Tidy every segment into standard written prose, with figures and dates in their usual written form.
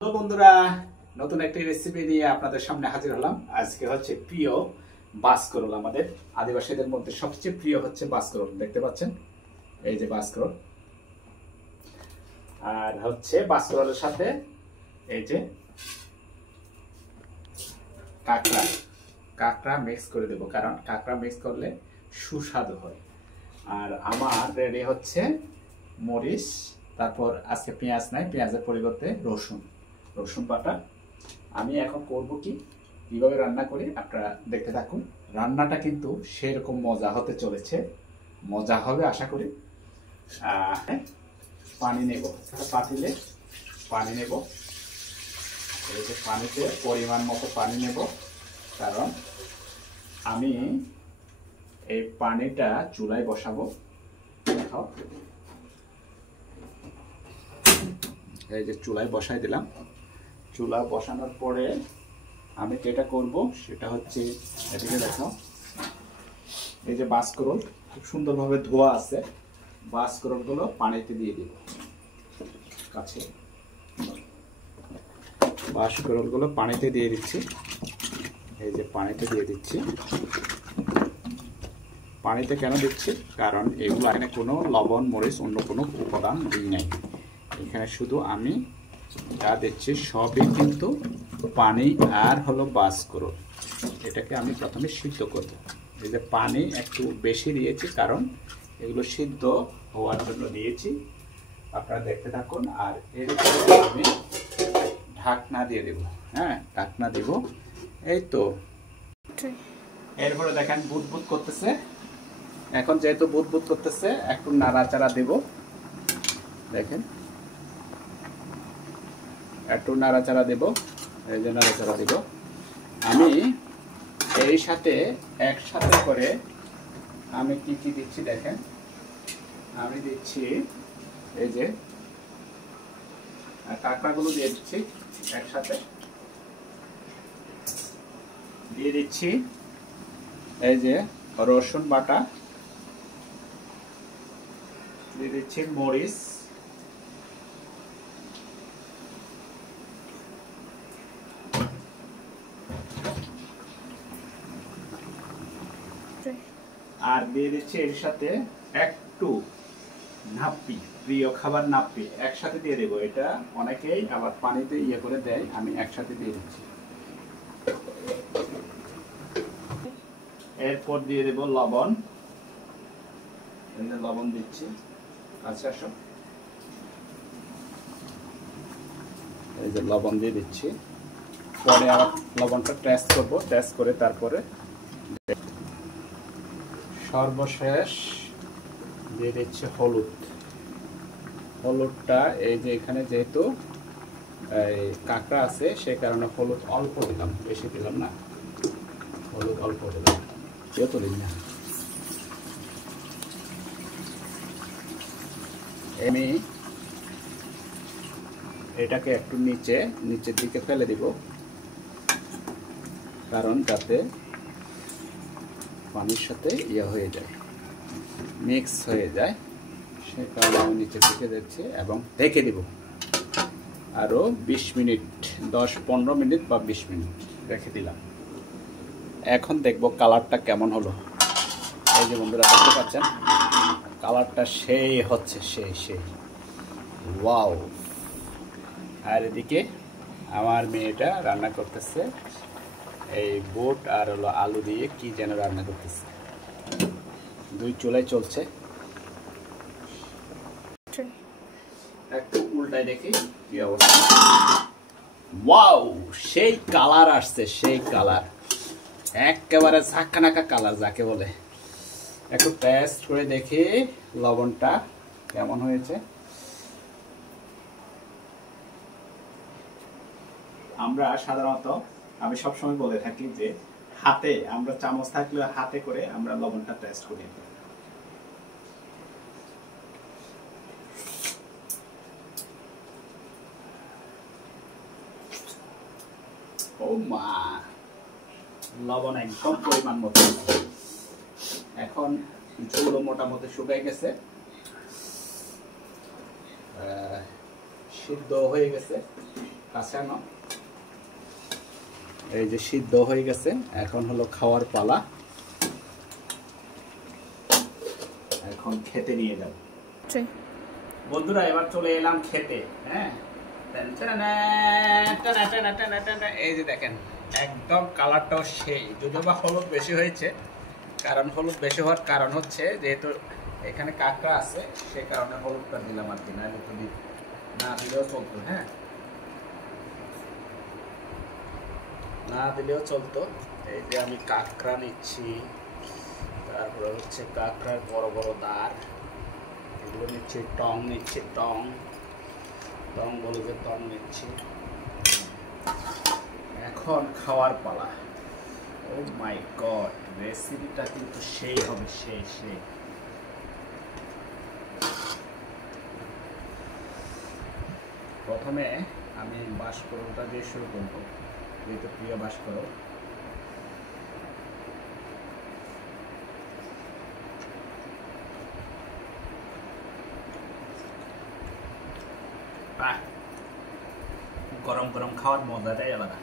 Hello বন্ধুরা, নতুন একটি রেসিপি নিয়ে আপনাদের সামনে হাজির হলাম। আজকে হচ্ছে প্রিয় বাসকরল। আমাদের আদিবাসীদের মধ্যে সবচেয়ে প্রিয় হচ্ছে বাসকরল। দেখতে পাচ্ছেন, এই যে বাসকরল। আর হচ্ছে বাসকরলের সাথে এই যে কাঁকড়া কাঁকড়া মিক্স করে দেব, কারণ কাঁকড়া মিক্স করলে সুস্বাদু হয়। আর আমার রেডি হচ্ছে মরিচ, তারপর আজকে পেঁয়াজ নাই, পেঁয়াজের পরিবর্তে রসুন বাটা। আমি এখন করব কিভাবে রান্না করি আপনারা দেখতে থাকুন। রান্নাটা কিন্তু সেরকম মজা হতে চলেছে, মজা হবে আশা করি। পানি নেব, পাতিলে পানি নেব। এই যে পানিতে পরিমাণ মতো পানি নেব, কারণ আমি এই পানিটা চুলায় বসাবো। এই যে চুলায় বসাই দিলাম। চুলা বসানোর পরে আমি যেটা করব সেটা হচ্ছে, এদিকে দেখো, এই যে বাসকরল খুব সুন্দরভাবে ধোয়া আছে, বাসকরলগুলো পানিতে দিয়ে দিব। কাছে বাসকরলগুলো পানিতে দিয়ে দিচ্ছি। এই যে পানিতে দিয়ে দিচ্ছি। পানিতে কেন দিচ্ছি? কারণ এগুলো এখানে কোনো লবণ মরিচ অন্য কোনো উপাদান দিই নাই। এখানে শুধু আমি যা দিচ্ছি সবই কিন্তু পানি আর হলো বাসকরল। এটাকে আমি প্রথমে সিদ্ধ করব। এই যে পানি একটু বেশি দিয়েছি, কারণ এগুলো সিদ্ধ হওয়ার জন্য দিয়েছি। আপনারা দেখতে থাকুন। আর এর উপরে আমি ঢাকনা দিয়ে দেব। হ্যাঁ, ঢাকনা দেব। এই তো এরপরে দেখেন বুদবুদ করতেছে। এখন যেহেতু বুদবুদ করতেছে, একটু নাড়াচাড়া দেব। দেখেন, একটু নাড়াচাড়া দেব। এই যে নাড়াচাড়া দেব। আমি এই সাথে একসাথে করে আমি কি কি দিচ্ছি দেখেন। আমি দিচ্ছি এই যে কাঁকড়াগুলো দিয়ে দিচ্ছি, একসাথে দিয়ে দিচ্ছি। এই যে রসুন বাটা দিয়ে দিচ্ছি, মরিচ, আর দিয়ে দিচ্ছি এর সাথে একটু নাপ্পি, প্রিয় খাবার নাপ্পি একসাথে দিয়ে দেবো। এটা অনেকেই আবার পানিতে ইয়ে করে দেয়, আমি একসাথে দিয়ে দিচ্ছি। এরপর দিয়ে দেবো লবণ। লবণ দিচ্ছি। আচ্ছা, সব এই যে লবণ দিয়ে দিচ্ছি। পরে আবার লবণটা টেস্ট করব, টেস্ট করে তারপরে সর্বশেষ দিয়ে দিচ্ছি হলুদ। হলুদটা এই যে এখানে যেহেতু এই কাঁকড়া আছে, সে কারণে হলুদ অল্প দিলাম, বেশি দিলাম না। হলুদ অল্প দিলাম, কেউ তো দিন না। আমি এটাকে একটু নিচের দিকে ফেলে দিব, কারণ যাতে পানির সাথে ইয়ে হয়ে যায়, মিক্স হয়ে যায়। সে কারণে আমি নিচের দিকে দিচ্ছি এবং ঢেকে দিব আরও 20 মিনিট, 10-15 মিনিট বা 20 মিনিট রেখে দিলাম। এখন দেখব কালারটা কেমন হলো। এই যে বন্ধুরা দেখতে পাচ্ছেন, কালারটা সেই হচ্ছে, সেই ওয়াও। আর এদিকে আমার মেয়েটা রান্না করতেছে, এই বুট আর হলো আলু দিয়ে কি যেন রান্না করতেছে। দুই চুলায় চলছে। একটু উল্টাই দেখি কি অবস্থা। ওয়াও, সেই কালার আসছে, সেই কালার, একেবারে ঝাঁকানাকা কালার যাকে বলে। একটু টেস্ট করে দেখি লবণটা কেমন হয়েছে। আমরা সাধারণত, আমি সবসময় বলে থাকি যে হাতে, আমরা চামচ থাকলে হাতে করে আমরা লবণটা টেস্ট করি। ও মা, লবণ একদম পরিমাণ মতো। এখন ঝোলও মোটামুটি শুকাই গেছে, সিদ্ধ হয়ে গেছে। কাছে আনো। এই যে সিদ্ধ হয়ে গেছে, এখন হলো খাওয়ার পালা। এখন খেতে নিয়ে যাব বন্ধুরা। এবার চলে এলাম খেতে। হ্যাঁ, এই যে দেখেন একদম কালারটাও সেই, যদিও বা হলুদ বেশি হয়েছে। কারণ হলুদ বেশি হওয়ার কারণ হচ্ছে যেহেতু এখানে কাঁকড়া আছে, সেই কারণে হলুদটা দিলাম আর কি, নাহলে তো না দিলেও চলতো। হ্যাঁ, না দিলেও চলতো। এই যে আমি কাঁকড়া নিচ্ছি, তারপরে হচ্ছে কাঁকড়ার বড় বড় দাঁড়, এগুলো নিচ্ছি। টং নিচ্ছি, টং বলে যে টং নিচ্ছি। এখন খাওয়ার পালা। ও মাই গড, রেসিপিটা কিন্তু সেই হবে, সেই। প্রথমে আমি বাঁশকড়াটা দিয়ে শুরু করবো, যেহেতু প্রিয় বাঁশকড়া। গরম গরম খাওয়ার মজাটাই আলাদা।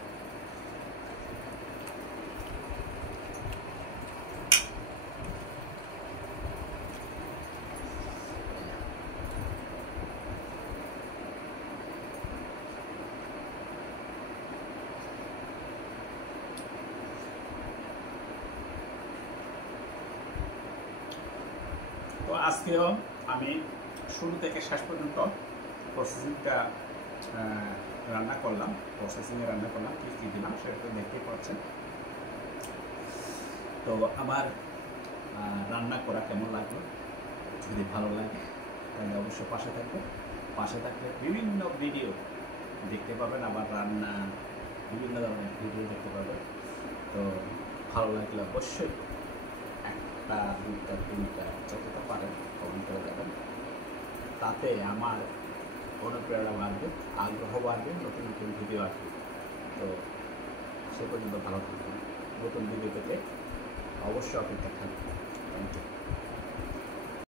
তো আজকেও আমি শুরু থেকে শেষ পর্যন্ত প্রসেসিংটা রান্না করলাম, কী কী দিলাম সেটা তো দেখতেই পাচ্ছেন। তো আমার রান্না করা কেমন লাগলো, যদি ভালো লাগে তাহলে অবশ্যই পাশে থাকলে বিভিন্ন ভিডিও দেখতে পাবেন, আবার রান্না বিভিন্ন ধরনের ভিডিও দেখতে পাবেন। তো ভালো লাগলে অবশ্যই একটা, দুইটা, তিনটা, যতটা পারেন কমেন্ট করে দেবেন। তাতে আমার অনুপ্রেরণা বাড়বে, আগ্রহ বাড়বে, নতুন ভিডিও আসবে। তো সে পর্যন্ত ভালো থাকবেন। নতুন ভিডিও পেতে অবশ্যই অপেক্ষা থাকবে। Thank you.